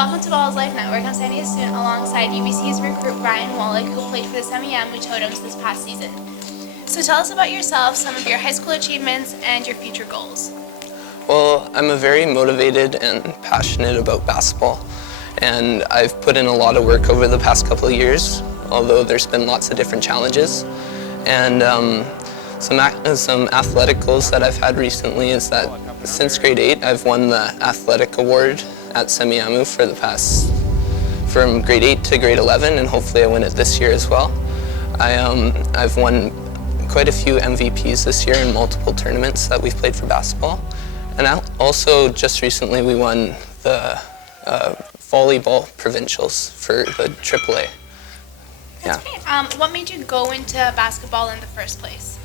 Welcome to Ballislife Network. I'm Sandy Hassoun alongside UBC's recruit Brian Wallack, who played for the Semi-Am Totems this past season. So tell us about yourself, some of your high school achievements, and your future goals. Well, I'm a very motivated and passionate about basketball, and I've put in a lot of work over the past couple of years, although there's been lots of different challenges. And some athletic goals that I've had recently is that since grade 8, I've won the athletic award at Semi-Am for the past, from grade 8 to grade 11, and hopefully I win it this year as well. I've won quite a few MVPs this year in multiple tournaments that we've played for basketball. And also just recently we won the volleyball provincials for the AAA. That's great. What made you go into basketball in the first place?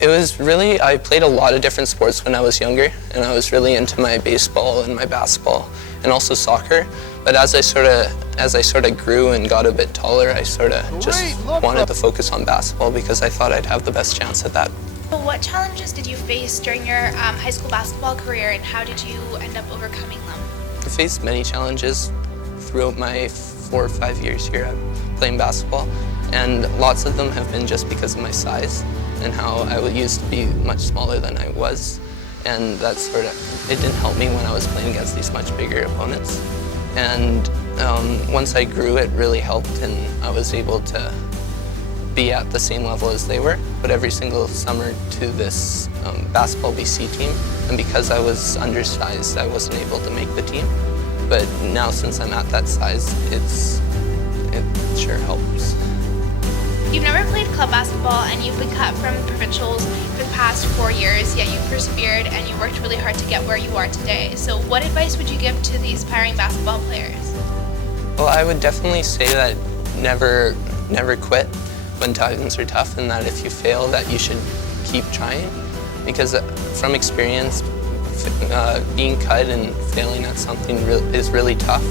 It was really, I played a lot of different sports when I was younger, and I was really into my baseball and my basketball and also soccer. But as I sort of grew and got a bit taller, I sort of just wanted to focus on basketball because I thought I'd have the best chance at that. What challenges did you face during your high school basketball career, and how did you end up overcoming them? I faced many challenges throughout my 4 or 5 years here playing basketball, and lots of them have been just because of my size and how I used to be much smaller than I was, and that it didn't help me when I was playing against these much bigger opponents. And once I grew, it really helped, and I was able to be at the same level as they were. But every single summer to this basketball BC team, and because I was undersized, I wasn't able to make the team. But now since I'm at that size, it sure helps. You've never played club basketball, and you've been cut from provincials for the past 4 years, yet you persevered and you worked really hard to get where you are today. So what advice would you give to these aspiring basketball players? Well, I would definitely say that never quit when times are tough, and that if you fail, that you should keep trying. Because from experience, being cut and failing at something is really tough.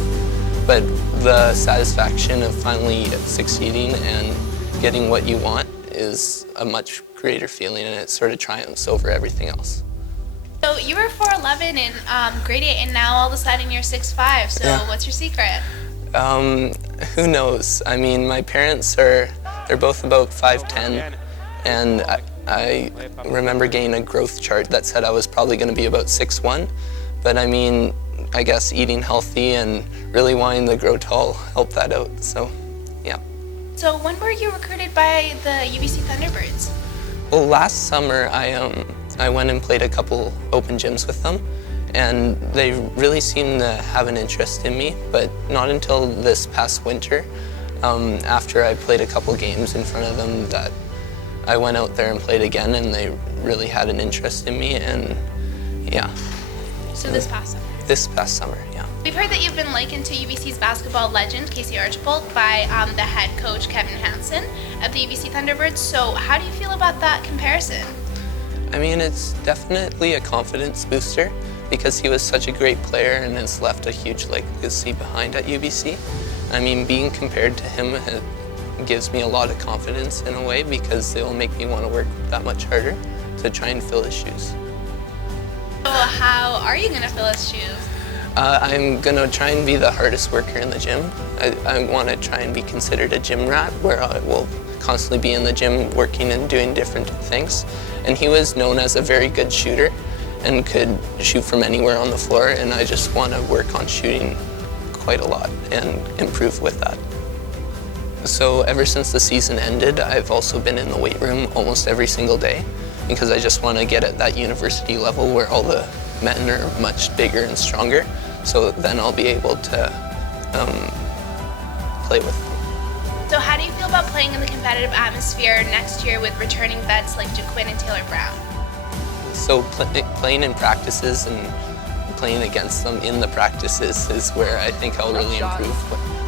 But the satisfaction of finally succeeding and getting what you want is a much greater feeling, and it sort of triumphs over everything else. So you were 4'11" in grade 8, and now all of a sudden you're 6'5", so yeah. What's your secret? Who knows? I mean, my parents they're both about 5'10", and I remember getting a growth chart that said I was probably going to be about 6'1", but I mean, I guess eating healthy and really wanting to grow tall helped that out, so yeah. So when were you recruited by the UBC Thunderbirds? Well, last summer I went and played a couple open gyms with them, and they really seemed to have an interest in me, but not until this past winter, after I played a couple games in front of them, that I went out there and played again, and they really had an interest in me, and yeah. So this past summer? This past summer, yeah. We've heard that you've been likened to UBC's basketball legend, Casey Archibald, by the head coach, Kevin Hassoun, of the UBC Thunderbirds. So how do you feel about that comparison? I mean, it's definitely a confidence booster because he was such a great player and has left a huge legacy behind at UBC. I mean, being compared to him gives me a lot of confidence in a way because it will make me want to work that much harder to try and fill his shoes. So how are you going to fill his shoes? I'm going to try and be the hardest worker in the gym. I want to try and be considered a gym rat, where I will constantly be in the gym working and doing different things. And he was known as a very good shooter and could shoot from anywhere on the floor, and I just want to work on shooting quite a lot and improve with that. So ever since the season ended, I've also been in the weight room almost every single day because I just want to get at that university level where all the men are much bigger and stronger, so then I'll be able to play with them. So how do you feel about playing in the competitive atmosphere next year with returning vets like Jaquin and Taylor Brown? So playing in practices and playing against them in the practices is where I think I'll really improve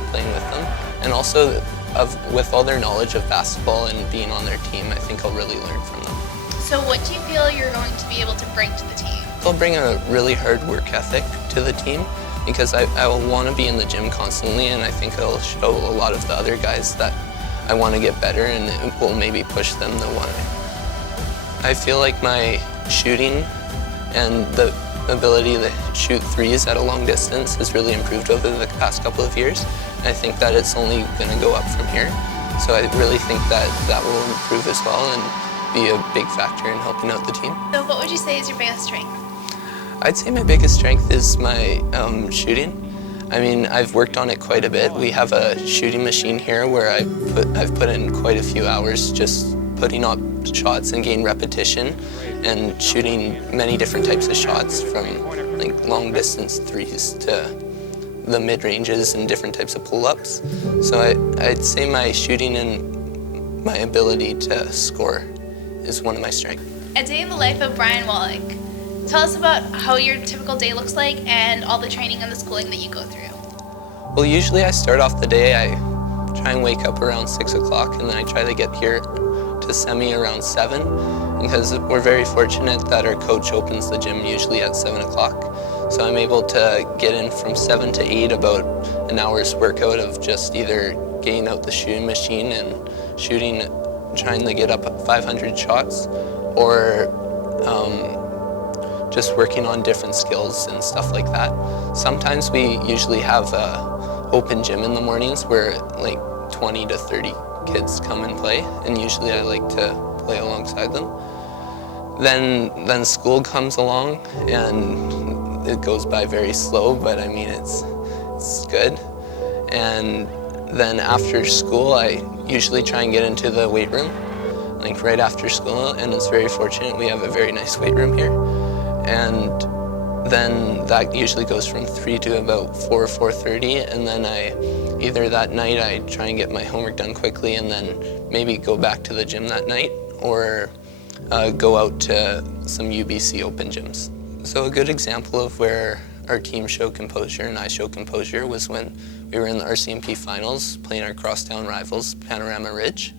playing with them. And also with all their knowledge of basketball and being on their team, I think I'll really learn from them. So what do you feel you're going to be able to bring to the team? I'll bring a really hard work ethic to the team because I will want to be in the gym constantly, and I think it'll show a lot of the other guys that I want to get better, and it will maybe push them to want to. I feel like my shooting and ability to shoot threes at a long distance has really improved over the past couple of years. And I think that it's only going to go up from here. So I really think that that will improve as well and be a big factor in helping out the team. So what would you say is your biggest strength? I'd say my biggest strength is my shooting. I mean, I've worked on it quite a bit. We have a shooting machine here where I've put in quite a few hours just putting up shots and gain repetition and shooting many different types of shots from like long distance threes to the mid-ranges and different types of pull-ups. So I'd say my shooting and my ability to score is one of my strengths. A day in the life of Brian Wallack. Tell us about how your typical day looks like and all the training and the schooling that you go through. Well, usually I start off the day, I try and wake up around 6 o'clock and then I try to get here to semi around 7 because we're very fortunate that our coach opens the gym usually at 7 o'clock. So I'm able to get in from 7 to 8, about an hour's workout of just either getting out the shooting machine and shooting, trying to get up 500 shots, or just working on different skills and stuff like that. Sometimes we usually have a open gym in the mornings where like 20 to 30 kids come and play, and usually I like to play alongside them. Then school comes along and it goes by very slow, but I mean it's good. And then after school I usually try and get into the weight room, like right after school, and it's very fortunate we have a very nice weight room here. And then that usually goes from 3 to about 4, 4:30, and then either that night I try and get my homework done quickly and then maybe go back to the gym that night, or go out to some UBC open gyms. So a good example of where our team showed composure and I showed composure was when we were in the RCMP finals playing our crosstown rivals, Panorama Ridge.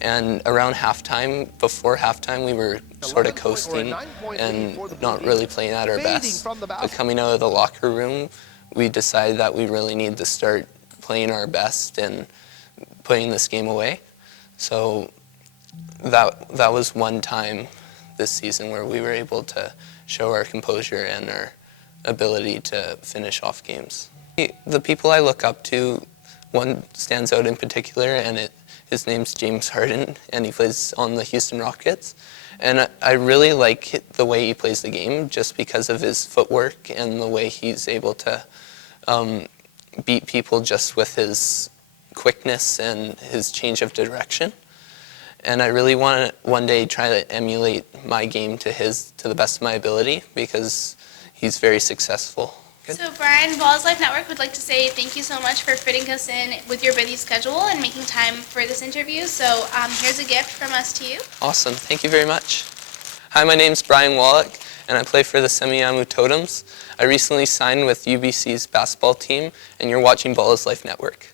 And around halftime, before halftime, we were sort of coasting and not really playing at our best. But coming out of the locker room, we decided that we really need to start playing our best and putting this game away. So that was one time this season where we were able to show our composure and our ability to finish off games. The people I look up to, one stands out in particular, and his name's James Harden, and he plays on the Houston Rockets. And I really like the way he plays the game just because of his footwork and the way he's able to beat people just with his quickness and his change of direction. And I really want to one day try to emulate my game to the best of my ability because he's very successful. Good. So Brian, Ballislife Network would like to say thank you so much for fitting us in with your busy schedule and making time for this interview. So here's a gift from us to you. Awesome, thank you very much. Hi, my name's Brian Wallack, and I play for the Semiahmoo Totems. I recently signed with UBC's basketball team, and you're watching Ballislife Network.